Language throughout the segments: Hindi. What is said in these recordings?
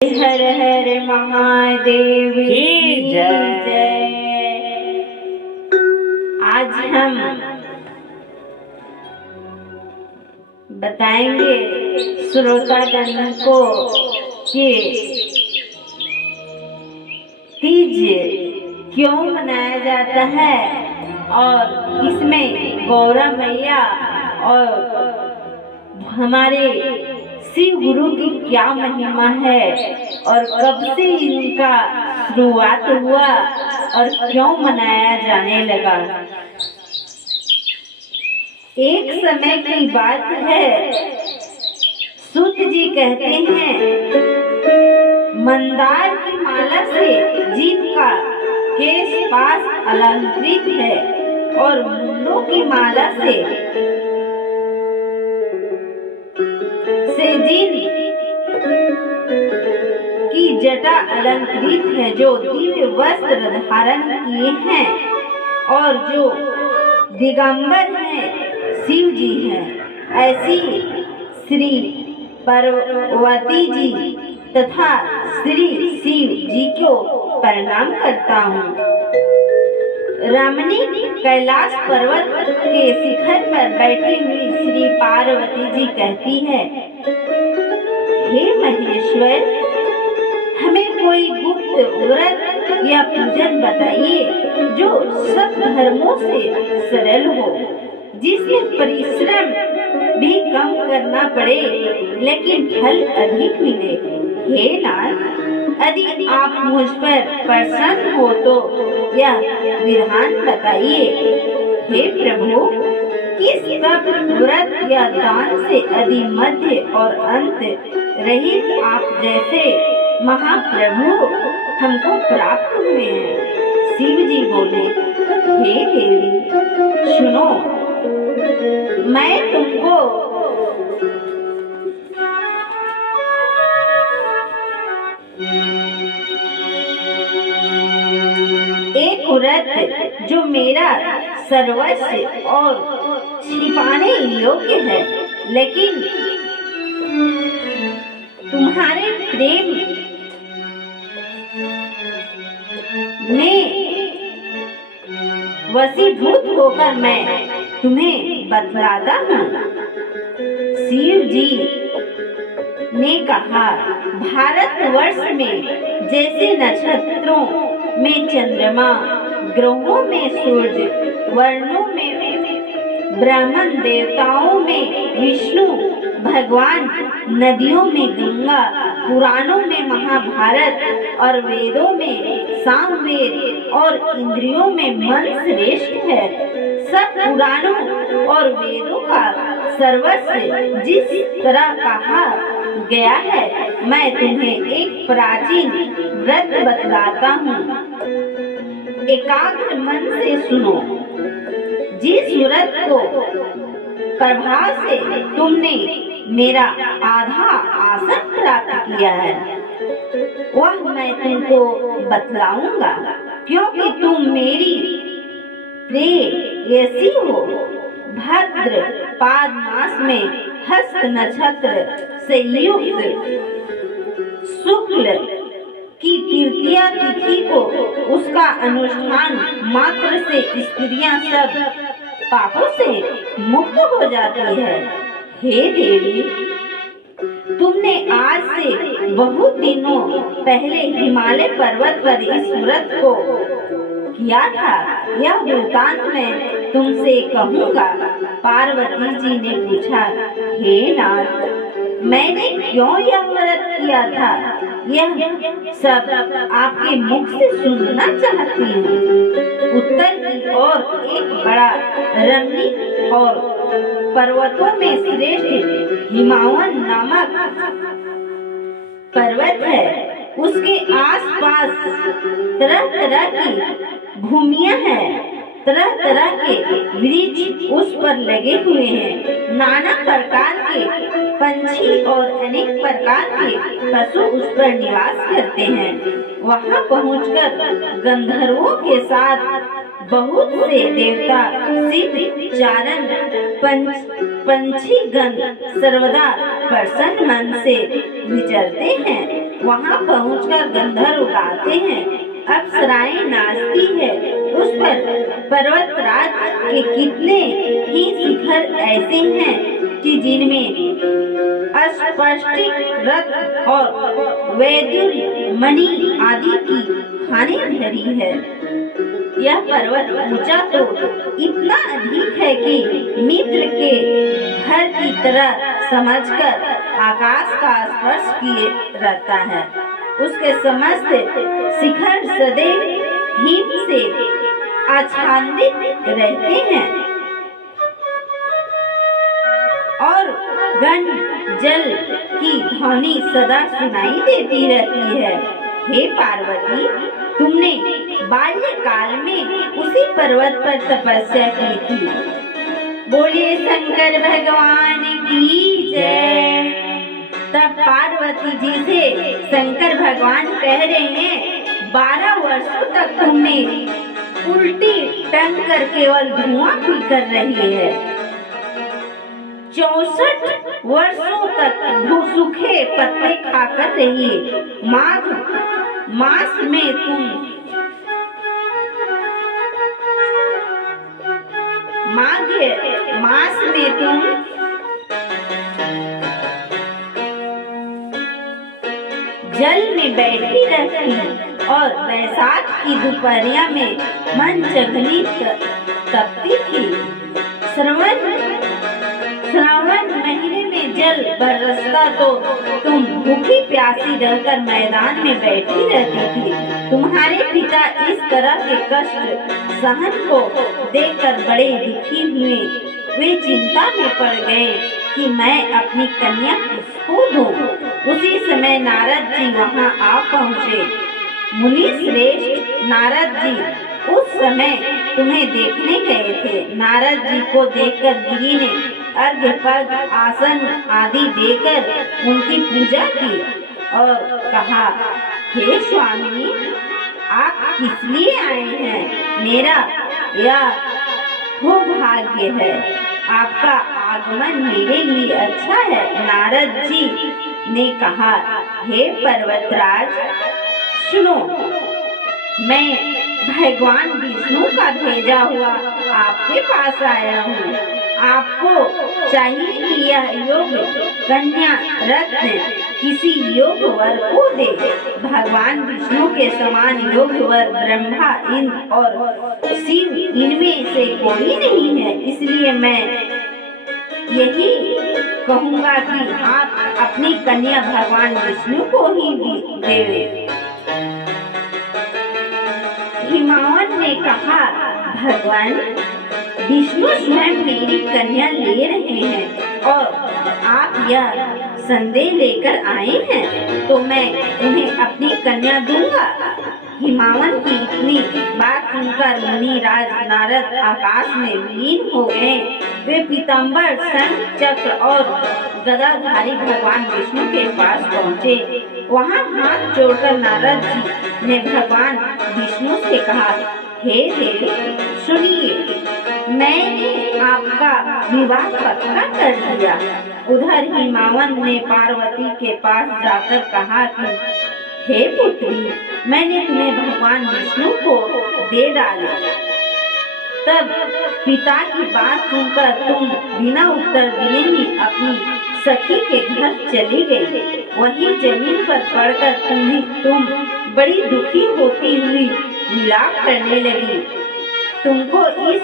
हर हर महादेव की जय। आज हम बताएंगे श्रोतागण को कि तीज क्यों मनाया जाता है और इसमें गौरा मैया और हमारे शिव गुरु की क्या महिमा है और कब से इनका शुरुआत हुआ और क्यों मनाया जाने लगा। एक समय की बात है, सूत जी कहते हैं मंदार की माला से जिनका केश पास अलंकृत है और मुंडों की माला से जिन की जटा अलंकृत है, जो दिव्य वस्त्र धारण किए हैं और जो दिगंबर हैं, शिव जी हैं, ऐसी श्री पार्वती जी तथा श्री शिव जी को प्रणाम करता हूँ। रमणी कैलाश पर्वत के शिखर पर बैठी हुई श्री पार्वती जी कहती है, हे महेश्वर, हमें कोई गुप्त व्रत या पूजन बताइए जो सब धर्मों से सरल हो, जिसमें परिश्रम भी कम करना पड़े लेकिन फल अधिक मिले। हे नाथ, यदि आप मुझ पर प्रसन्न हो तो यह विधान बताइए। हे प्रभु, किस सब व्रत या दान से यदि मध्य और अंत रहित आप जैसे महाप्रभु हमको प्राप्त हुए हैं। शिव जी बोले, हे देवी सुनो, मैं तुमको एक व्रत जो मेरा सर्वस्व और छिपाने योग्य है, लेकिन तुम्हारे प्रेम में वशीभूत होकर मैं तुम्हें बतलाता हूँ। शिव जी ने कहा, भारतवर्ष में जैसे नक्षत्रों में चंद्रमा, ग्रहों में सूर्य, वर्णों में ब्राह्मण, देवताओं में विष्णु भगवान, नदियों में गंगा, पुराणों में महाभारत और वेदों में सामवेद और इंद्रियों में मन श्रेष्ठ है। सब पुराणों और वेदों का सर्वस्व जिस तरह कहा गया है, मैं तुम्हें एक प्राचीन व्रत बतलाता हूँ। एकाग्र मन से सुनो। जिस व्रत को प्रभाव से तुमने मेरा आधा आसन प्राप्त किया है, वह मैं तुमको बतलाऊंगा, क्योंकि तुम मेरी प्रेयसी हो। भद्र पाद मास में हस्त नक्षत्र से युक्त शुक्ल की तृतीया तिथि को उसका अनुष्ठान मात्र से स्त्रियां सब पापों से मुक्त हो जाती है। हे देवी, तुमने आज से बहुत दिनों पहले हिमालय पर्वत पर इस व्रत को किया था, यह वृतांत मैं तुमसे कहूँगा। पार्वती जी ने पूछा, हे नाथ, मैंने क्यों यह व्रत किया था, यह सब आपके मुख से सुनना चाहती हूँ। उत्तर की ओर एक बड़ा रमणीक और पर्वतों में श्रेष्ठ हिमावन नामक पर्वत है। उसके आसपास तरह तरह की भूमियां हैं, तरह तरह के वृक्ष उस पर लगे हुए हैं, नाना प्रकार के पंछी और अनेक प्रकार के पशु उस पर निवास करते हैं। वहां पहुंचकर गंधर्वों के साथ बहुत से देवता, सिद्ध, चारण, पंछी गण सर्वदा प्रसन्न मन से विचरते हैं। वहाँ पहुंचकर गंधर्व गाते हैं, अप्सराएं नाचती है। उस पर पर्वतराज के कितने ही शिखर ऐसे हैं कि जिनमें अस्पष्टिक रत्न और वैदुर्य मणि आदि की खानें भरी है। यह पर्वत ऊंचा तो इतना अधिक है कि मित्र के घर की तरह समझकर आकाश का स्पर्श किए रहता है। उसके समस्त शिखर सदैव हिम से आच्छादित रहते हैं और गण जल की ध्वनि सदा सुनाई देती रहती है। हे पार्वती, तुमने बाल्यकाल में उसी पर्वत पर तपस्या की थी। बोलिए शंकर भगवान की जय। तब पार्वती जी से शंकर भगवान कह रहे हैं, 12 वर्षों तक तुमने उल्टी टंग कर केवल धुआं पी कर रही है। 64 वर्षों तक सूखे पत्ते खाकर रही है। माघ मास में तुम जल में बैठी रहती और बैसाख की दोपहरिया में मनचघनी तपती थी। श्रावण महीने में जल बरसता तो तुम भूखी प्यासी रहकर मैदान में बैठी रहती थी। तुम्हारे पिता इस तरह के कष्ट सहन को देखकर बड़े दुखी हुए। वे चिंता में पड़ गए कि मैं अपनी कन्या किसको दूं। उसी समय नारद जी वहां आ पहुँचे। मुनि श्रेष्ठ नारद जी उस समय तुम्हें देखने गए थे। नारद जी को देखकर गिरी ने अर्घ्य पग आसन आदि देकर उनकी पूजा की और कहा, हे स्वामी, आप किस लिए आए हैं? मेरा यह खूब भाग्य है, आपका आगमन मेरे लिए अच्छा है। नारद जी ने कहा, हे पर्वतराज, सुनो, मैं भगवान विष्णु का भेजा हुआ आपके पास आया हूँ। आपको चाहिए कि यह योग्य कन्या रत्न किसी योग्य वर को दे। भगवान विष्णु के समान योग्य वर ब्रह्मा, इंद्र और शिव इनमें से कोई नहीं है। इसलिए मैं यही कहूँगा कि आप अपनी कन्या भगवान विष्णु को ही देवे। हिमावन ने कहा, भगवान विष्णु स्वयं मेरी कन्या ले रहे हैं और आप यह संदेह लेकर आए हैं तो मैं उन्हें अपनी कन्या दूंगा। हिमावन की इतनी बात सुनकर मुनि राज नारद आकाश में विलीन हो गए। वे पीताम्बर, शंख, चक्र और गदाधारी भगवान विष्णु के पास पहुँचे। वहाँ हाथ जोड़कर नारद जी ने भगवान विष्णु से कहा, हे देव, सुनिए, मैंने आपका विवाह पक्का कर दिया। उधर हिमावन ने पार्वती के पास जाकर कहा कि हे पुत्री, मैंने तुम्हें भगवान विष्णु को दे डाला। तब पिता की बात सुनकर तुम बिना उत्तर दिए ही अपनी सखी के घर चली गई। वही जमीन पर पड़कर तुम बड़ी दुखी होती हुई विलाप करने लगी। तुमको इस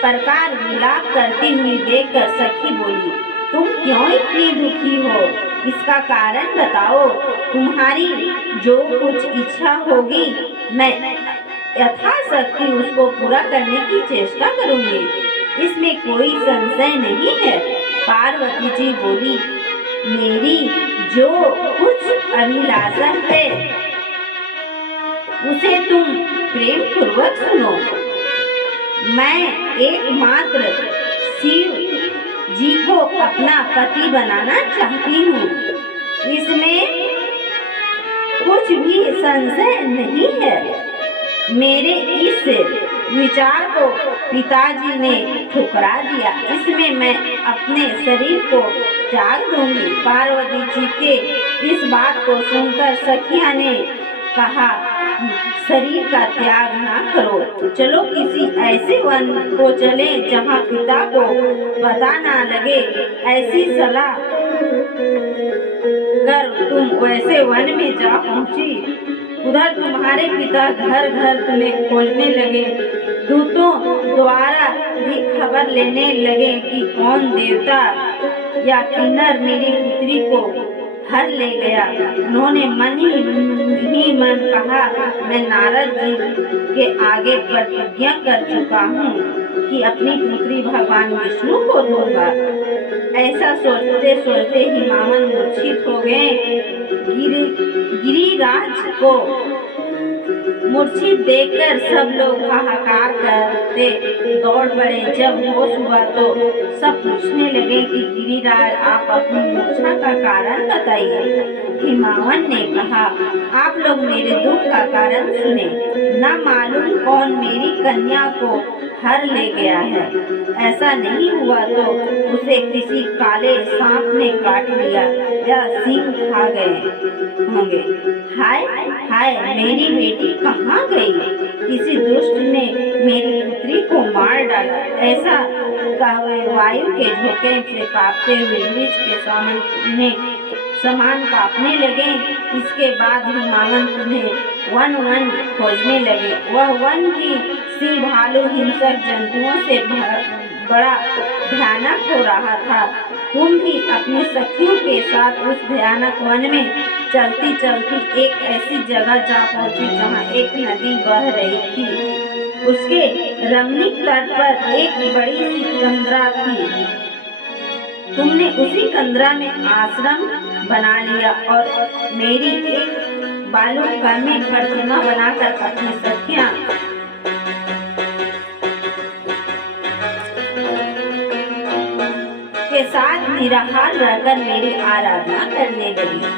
प्रकार विलाप करती हुई देखकर सखी बोली, तुम क्यों इतनी दुखी हो? इसका कारण बताओ। तुम्हारी जो कुछ इच्छा होगी मैं यथाशक्ति उसको पूरा करने की चेष्टा करूंगी, इसमें कोई संशय नहीं है। पार्वती जी बोली, मेरी जो कुछ अभिलाषा है उसे तुम प्रेम पूर्वक सुनो। मैं एकमात्र शिव जी को अपना पति बनाना चाहती हूँ, इसमें कुछ भी संशय नहीं है। मेरे इस विचार को पिताजी ने ठुकरा दिया। इसमें मैं अपने शरीर को त्याग दूंगी। पार्वती जी के इस बात को सुनकर सखिया ने कहा कि शरीर का त्याग ना करो, चलो किसी ऐसे वन को चले जहाँ पिता को पता ना लगे। ऐसी सलाह कर तुम वैसे वन में जा पहुंची। उधर तुम्हारे पिता घर घर तुम्हें खोजने लगे। दूतों द्वारा भी खबर लेने लगे कि कौन देवता या किन्नर मेरी पुत्री को हर ले गया। उन्होंने मन ही मन कहा, मैं नारद जी के आगे प्रतिज्ञा कर चुका हूँ कि अपनी पुत्री भगवान विष्णु को दूंगा। ऐसा सोचते सोचते हिमावन मूर्छित हो गए। गिरिराज को मूर्छित देखकर सब लोग हाहाकार करते दौड़ पड़े। जब होश हुआ तो सब पूछने लगे कि गिरिराज आप अपनी मूर्छा का कारण बताइए। हिमावन ने कहा, आप लोग मेरे दुख का कारण सुने। न मालूम कौन मेरी कन्या को हर ले गया है। ऐसा नहीं हुआ तो उसे किसी काले सांप ने काट लिया या सींग खा गए होंगे। हाय हाय, मेरी बेटी कहाँ गई? किसी दुष्ट ने मेरी पुत्री को मार डाला। ऐसा कहवे वायु के झोंके से कांपते हुए वृक्ष के समान कांपने लगे। इसके बाद हिमावन तुम्हें वन वन खोजने लगे। वह वन भी सिंह भालू हिंसक जंतुओं से बड़ा भयानक हो रहा था। तुम भी अपनी सखियों के साथ उस भयानक वन में चलती चलती एक ऐसी जगह जा पहुंची जहाँ एक नदी बह रही थी। उसके रमणीक तट पर एक बड़ी सी कंदरा थी। तुमने उसी कंदरा में आश्रम बना लिया और मेरी एक बालूका में प्रतिमा बनाकर अपनी सखियां के साथ निराहार रहकर मेरी आराधना करने लगी।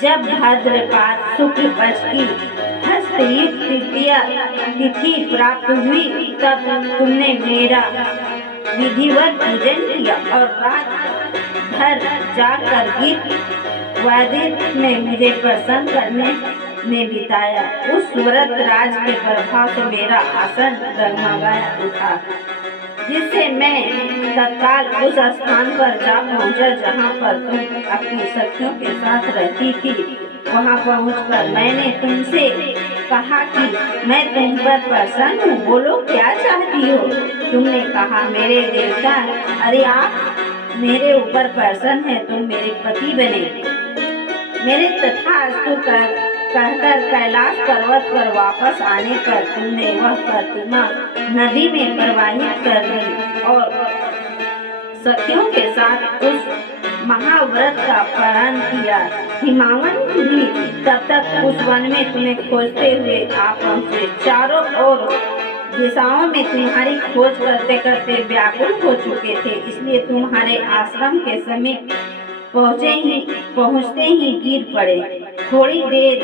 जब भाद्रपद शुक्ल पक्ष की हस्तयुक्त तृतीया तिथि प्राप्त हुई तब तुमने मेरा विधिवत पूजन किया और रात भर जाकर गीत वादित में मुझे प्रसन्न करने में बिताया। उस व्रत राज के प्रभाव से मेरा आसन डगमगाया उठा, जिससे मैं तत्काल उस स्थान पर जा पहुंचा जहां पर तुम अपनी सखियों के साथ रहती थी। वहां पहुंचकर मैंने तुमसे कहा कि मैं तुम पर प्रसन्न हूँ, बोलो क्या चाहती हो। तुमने कहा, मेरे देवता, अरे आप मेरे ऊपर प्रसन्न है, तुम मेरे पति बने। मेरे तथास्तु कहकर कैलाश पर्वत पर वापस आने पर तुमने वह प्रतिमा नदी में प्रवाहित कर दी और सखियों के साथ उस महाव्रत का पालन किया। हिमावन भी तब तक उस वन में तुम्हें खोजते हुए आ पहुँचे। चारों ओर दिशाओं में तुम्हारी खोज करते करते व्याकुल हो चुके थे, इसलिए तुम्हारे आश्रम के समीप पहुँचते ही गिर पड़े। थोड़ी देर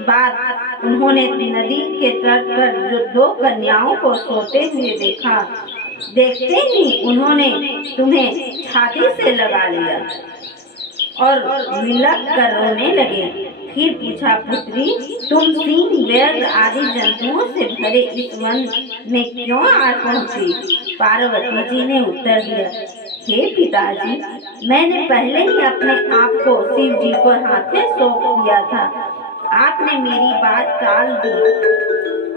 बाद उन्होंने नदी के तट पर जो दो कन्याओं को सोते हुए देखा। देखते ही उन्होंने तुम्हें छाती से लगा लिया और विलक कर रोने लगे। फिर पूछा, पुत्री, तुम सिंह, बैल आदि जंतुओं से भरे इस वन में क्यों आ पहुंची? पार्वती जी ने उत्तर दिया, हे पिताजी, मैंने पहले ही अपने आप को शिव जी को हाथे सौंप दिया था। आपने मेरी बात टाल दी,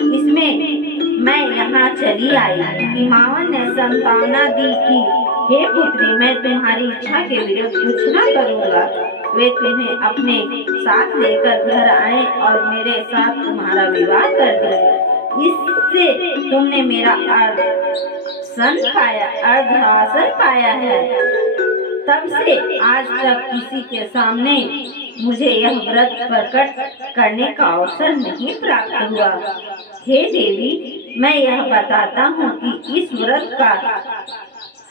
इसमें मैं यहाँ चली आई। हिमावन ने संतावना दी कि हे पुत्री, मैं तुम्हारी इच्छा के विरुद्ध कुछ न करूँगा। वे तुम्हें अपने साथ लेकर घर आए और मेरे साथ तुम्हारा विवाह कर दिया। इससे तुमने मेरा अर्धासन पाया है। तब से आज तक किसी के सामने मुझे यह व्रत प्रकट करने का अवसर नहीं प्राप्त हुआ। हे देवी, मैं यह बताता हूँ कि इस व्रत का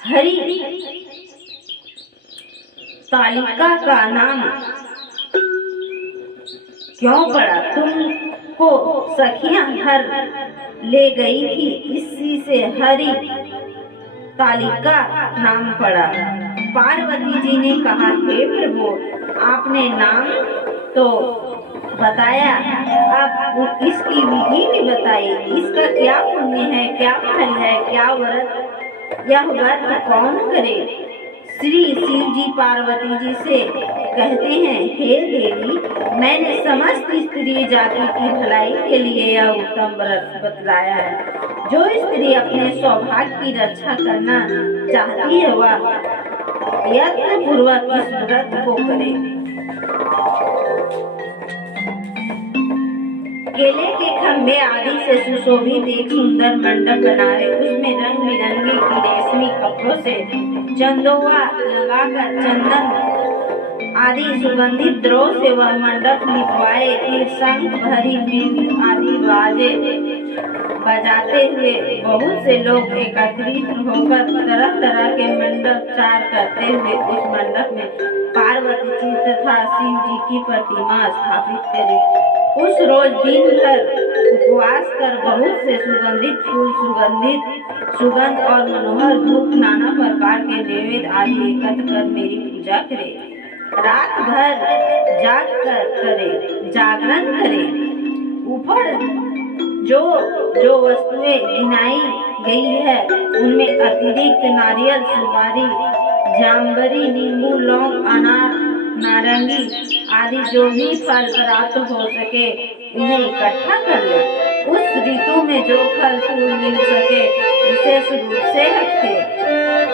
हरि तालिका का नाम क्यों पड़ा? तुमको सखियां हर ले गई थी, इसी से हरि तालिका नाम पड़ा। पार्वती जी ने कहा, हे प्रभु, आपने नाम तो बताया, अब इसकी विधि भी बताई। इसका क्या पुण्य है, क्या फल है, क्या व्रत, यह व्रत कौन करे? श्री शिव जी पार्वती जी से कहते हैं, हे देवी, मैंने समस्त स्त्री जाति की भलाई के लिए यह उत्तम व्रत बतलाया है। जो स्त्री अपने सौभाग्य की रक्षा करना चाहती है वह यत्न पूर्वक इस व्रत को करे। केले के खम्भे आदि से सुशोभित एक सुंदर मंडप बनाए, उसमें रंग बिरंगे की रेशमी कपड़ों से चंदोवा लगाकर चंदन आदि सुगंधित द्रव्य से वह मंडप लिपवाए। फिर शंख, भरी, बीन आदि बाजे बजाते हुए बहुत से लोग एकत्रित होकर तरह तरह के मंडोपचार करते हुए उस मंडप में पार्वती जी तथा शिव जी की प्रतिमा स्थापित करे। उस रोज दिन भर उपवास कर बहुत से सुगंधित फूल, सुगंध और मनोहर धूप, नाना प्रकार के नैवेद्य आदि एकत्र कर मेरी पूजा करे। रात भर जागरण करे। ऊपर जो वस्तुएं गिनाई गई है उनमें अतिरिक्त नारियल, सुपारी, जाम्बरी, नींबू, लौंग, अनार, नारंगी आदि जो भी फल प्राप्त हो सके इन्हें इकट्ठा कर ले। उस ऋतु में जो फल फूल मिल सके विशेष रूप से रखे।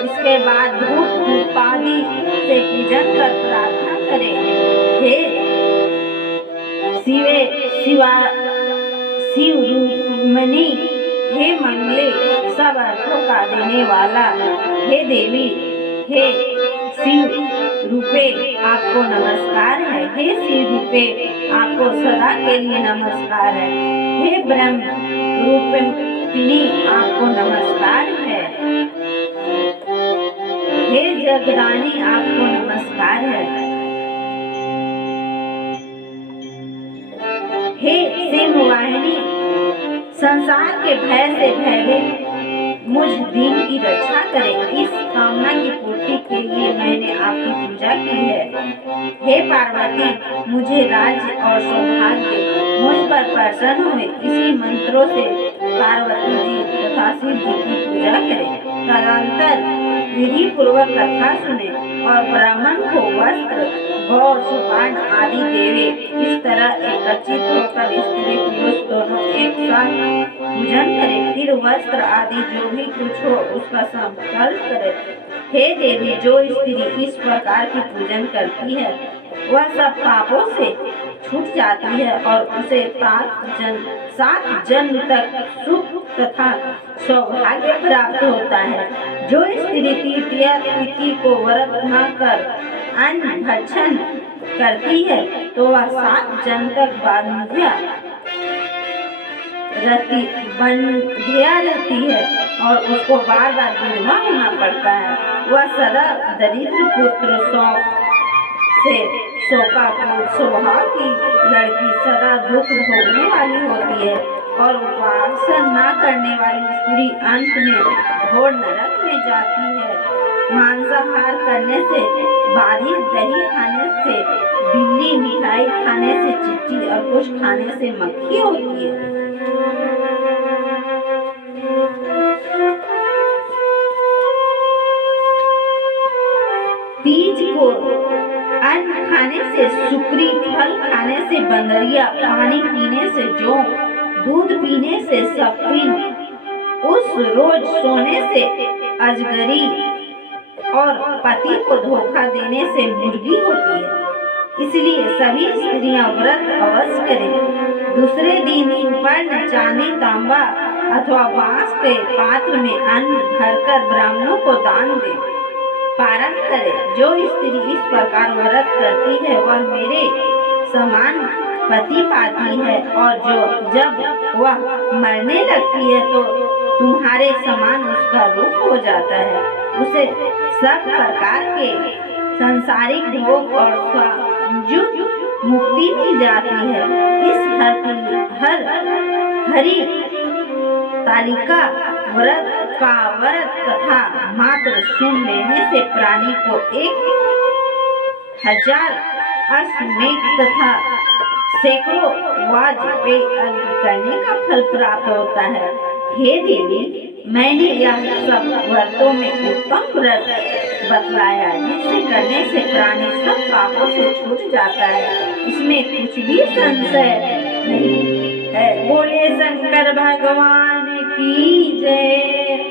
इसके बाद धूप आदि से पूजन कर प्रार्थना करे, हे शिव रूपमणि, हे मंगले, सब अर्थों का देने वाला, हे देवी, हे शिव रूपे आपको नमस्कार है। हे शिव रूपे आपको सदा के लिए नमस्कार है। हे ब्रह्म रूपिणी आपको नमस्कार है। हे जगदानी आपको नमस्कार है। हे सिंहवाहिनी, संसार के भय से भयभीत मुझ दीन की रक्षा करें। इस कामना की पूर्ति के लिए मैंने आपकी पूजा की है। हे पार्वती, मुझे राज्य और सौभाग्य दे, मुझ पर प्रसन्न हुए। इसी मंत्रों से पार्वती जी तथा शिव जी की पूजा करें। तदंतर विधि पूर्वक कथा सुने और ब्राह्मण को वस्त्र, गौ, सुपान आदि देवे। इस तरह एकत्रित होकर स्त्री पुरुष दोनों एक साथ पूजन करे। फिर वस्त्र आदि जो भी कुछ हो उसका संकल्प करे। हे देवी, जो स्त्री इस प्रकार की पूजन करती है वह सब पापों से छूट जाती है और उसे 7 जन्म तक सुख तथा सौभाग्य प्राप्त होता है। जो स्त्री तृतीया तिथि को व्रत न कर अन्न भक्षण करती है तो वह 7 जन्म तक बंध्या रहती है और उसको बार बार विधवा होना पड़ता है। वह सदा दरिद्र पुत्र, स्वभाव की लड़की, सदा दुख भोगने वाली होती है और उपासना न करने वाली स्त्री अंत में घोर नरक में जाती है। मांसाहार करने से, बाधित दही खाने से, बिल्ली, मिठाई खाने से चींटी और कुछ खाने से मक्खी होती है। तीज को अन्न खाने से सुकरी, फल खाने से बंदरिया, पानी पीने से जोंक, दूध पीने से सप्पिन, उस रोज सोने से अजगरी और पति को धोखा देने से मुर्गी होती है। इसलिए सभी स्त्रियां व्रत अवश्य करें। दूसरे दिन सुवर्ण, चांदी, तांबा अथवा बांस के पात्र में अन्न भरकर ब्राह्मणों को दान दे, पारण करे। जो स्त्री इस प्रकार व्रत करती है वह मेरे समान पति पाती है और जब वह मरने लगती है तो तुम्हारे समान उसका रूप हो जाता है। उसे सब प्रकार के सांसारिक भोग और मुक्ति मिल जाती है। इस हरि तालिका व्रत का व्रत तथा मात्र सुन लेने से प्राणी को 1000 अश्वमेध तथा सैकड़ों वाजपेयी अर्घ्य करने का फल प्राप्त होता है। हे देवी, मैंने यह सब व्रतों में उत्तम व्रत बतलाया जिसे करने से प्राणी सब पापों से छूट जाता है, इसमें कुछ भी संशय नहीं है। बोले शंकर भगवान की जय।